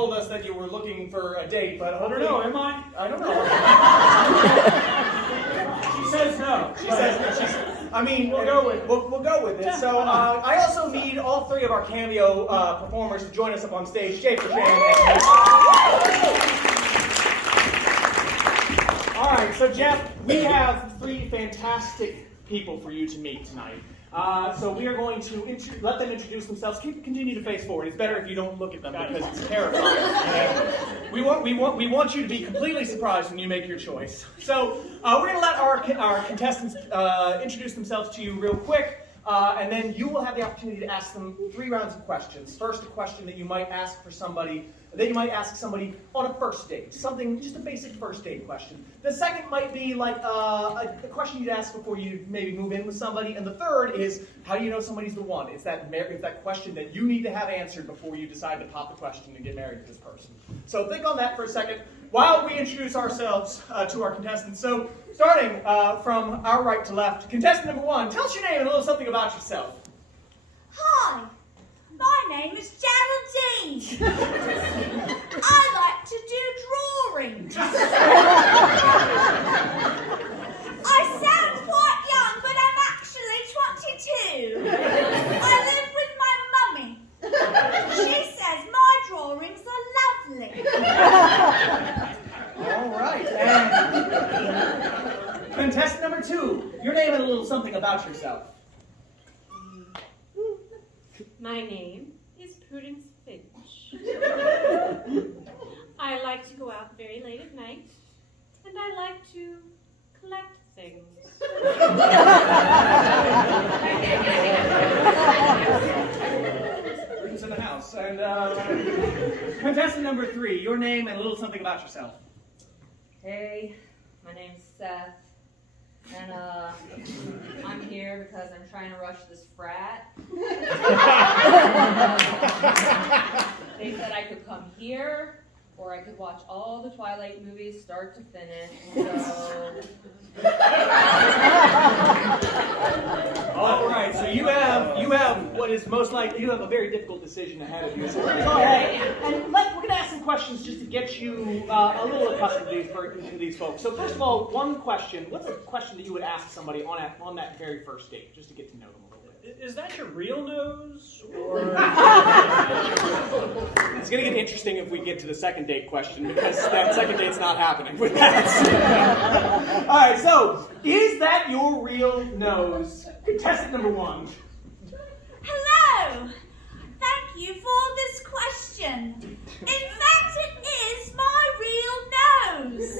told us that you were looking for a date, but I don't know, am I? I don't know. She says no. She says no. I mean, We'll go with it. We'll go with it. So I also need all three of our cameo performers to join us up on stage. Jfur, Shannon, and all right, so Jeff, we have three fantastic people for you to meet tonight. So we are going to let them introduce themselves. Continue to face forward. It's better if you don't look at them because it's terrifying. We want you to be completely surprised when you make your choice. So we're going to let our contestants introduce themselves to you real quick, and then you will have the opportunity to ask them 3 rounds of questions. First, a question that you might ask for somebody. Then you might ask somebody on a first date, something, just a basic first date question. The second might be like a question you'd ask before you maybe move in with somebody. And the third is, how do you know somebody's the one? It's that question that you need to have answered before you decide to pop the question and get married to this person. So think on that for a second while we introduce ourselves to our contestants. So starting from our right to left, contestant number 1, tell us your name and a little something about yourself. Hi. My name is Geraldine. I like to do drawings. I sound quite young, but I'm actually 22. I live with my mummy. She says my drawings are lovely. All right. And contestant number 2, your name and a little something about yourself. My name is Prudence Finch. I like to go out very late at night, and I like to collect things. Prudence in the house. And contestant number 3, your name and a little something about yourself. Hey, my name's Seth, and I'm here because I'm trying to rush this frat. They said I could come here, or I could watch all the Twilight movies start to finish, so... All right, so you have what is most likely, you have a very difficult decision ahead of you. So we're going to go ahead and we're going to ask some questions just to get you a little accustomed to these folks. So first of all, one question. What's a question that you would ask somebody on that very first date, just to get to know them a little bit? Is that your real nose? Or... It's going to get interesting if we get to the second date question, because that second date's not happening with that. All right, so is that your real nose? Contestant number 1. Hello. Thank you for this question. In fact, it is my real nose.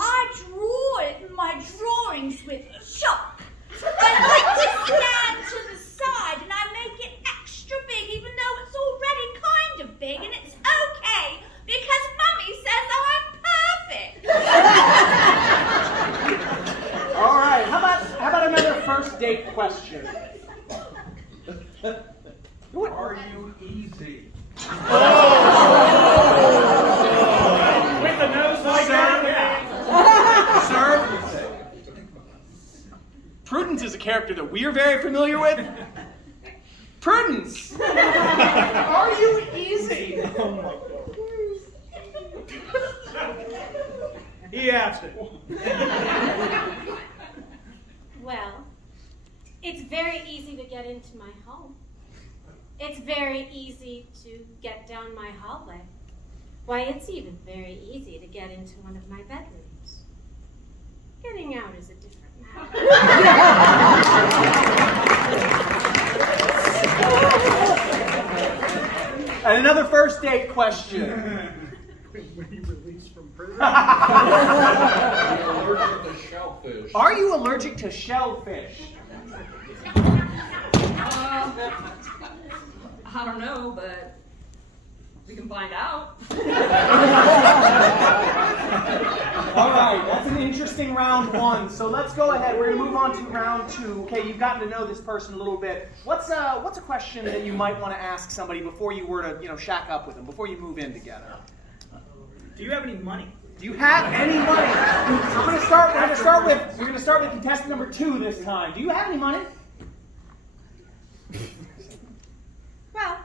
I draw it in my drawings with chalk. I like to stand to the side and I make it extra big, even though it's already kind of big, and it's okay because Mummy says I'm perfect. All right, how about another first date question? Are you easy? With the nose like that? Yeah. Sir? Prudence is a character that we are very familiar with. Prudence! Are you easy? Oh my God. He asked it. Well, it's very easy to get into my home. It's very easy to get down my hallway. Why, it's even very easy to get into one of my bedrooms. Getting out is a different matter. And another first date question. When he released from prison? Are you allergic to shellfish? Are you allergic to shellfish? I don't know, but we can find out. All right, that's an interesting round 1. So let's go ahead. We're going to move on to round 2. Okay, you've gotten to know this person a little bit. What's a question that you might want to ask somebody before you were to shack up with them, before you move in together? Do you have any money? Do you have any money? We're going to start with contestant number 2 this time. Do you have any money? Well,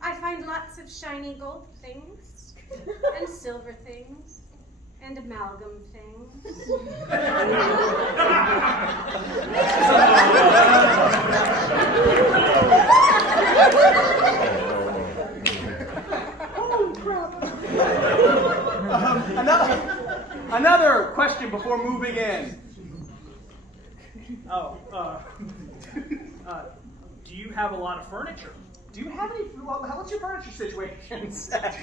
I find lots of shiny gold things. and silver things, and amalgam things. Another question before moving in. Do you have a lot of furniture? Do you have any? What's your furniture situation, Seth?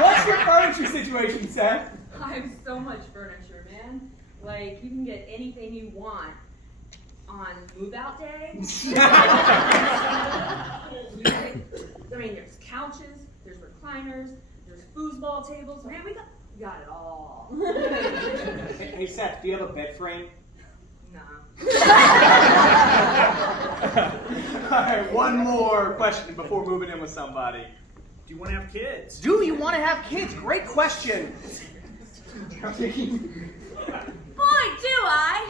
What's your furniture situation, Seth? I have so much furniture, man. Like, you can get anything you want on move-out day. I mean, there's couches, there's recliners, there's foosball tables. Man, we got it all. Hey, Seth, do you have a bed frame? Nah. All right, one more question before moving in with somebody. Do you want to have kids? Do you want to have kids? Great question. Boy, do I!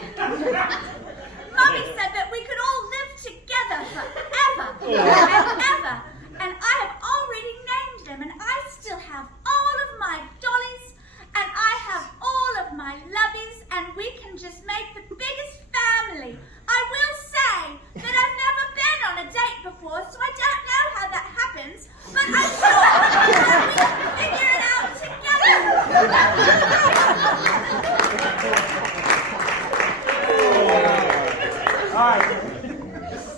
Mummy said that we could all live together forever and ever. And I have already named them, and I still have all of my dollies, and I have all of my lovies, and we can just make the biggest family. I will say that I've never been on a date before, so I don't know how that happens, but I'm sure that we can figure it out together. All right,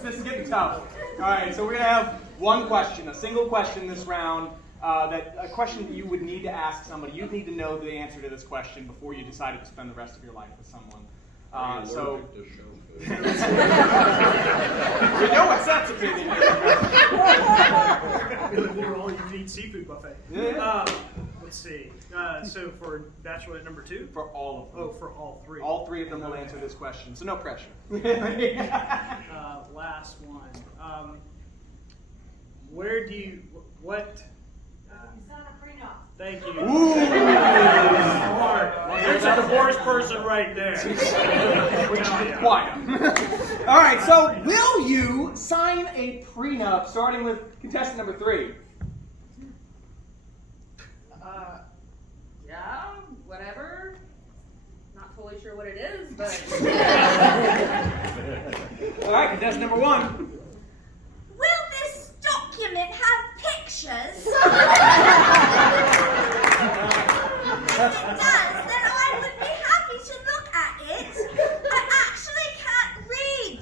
this is getting tough. All right, so we're gonna have one question, a single question this round. A question that you would need to ask somebody. You'd need to know the answer to this question before you decided to spend the rest of your life with someone. So you know what Seth's opinion is. We're all you can eat seafood buffet. Yeah. Let's see. So for bachelorette number 2? For all of them. Oh, for all 3. All 3 of them will answer this question, so no pressure. Last one. Where do you, what? Sign a prenup. Thank you. Ooh. Smart. There's a divorced person right there. Which is quiet. All right, so will you sign a prenup, starting with contestant number 3? Yeah, whatever. Not totally sure what it is, but. All right, contestant number 1. Will this document have pictures? If it does, then I would be happy to look at it. I actually can't read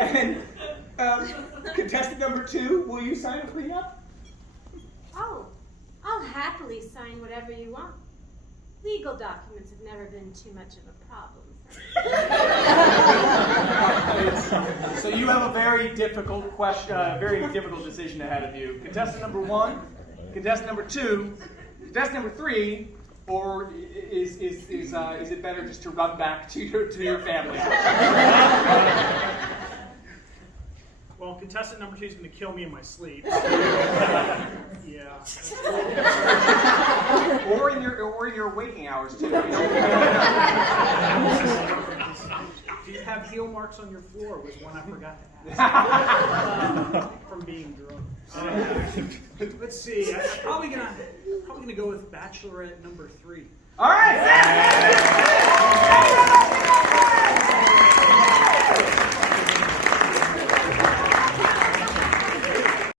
And contestant number 2, will you sign a prenup? Oh, I'll happily sign whatever you want. Legal documents have never been too much of a problem. So you have a very difficult question, very difficult decision ahead of you. Contestant number 1, contestant number 2, contestant number 3, or is it better just to run back to your family? Well, contestant number 2 is going to kill me in my sleep. Yeah. Or in your waking hours too. You know? Do you have heel marks on your floor? Was one I forgot to ask. From being drunk. Let's see. I'm probably gonna go with bachelorette number 3. All right.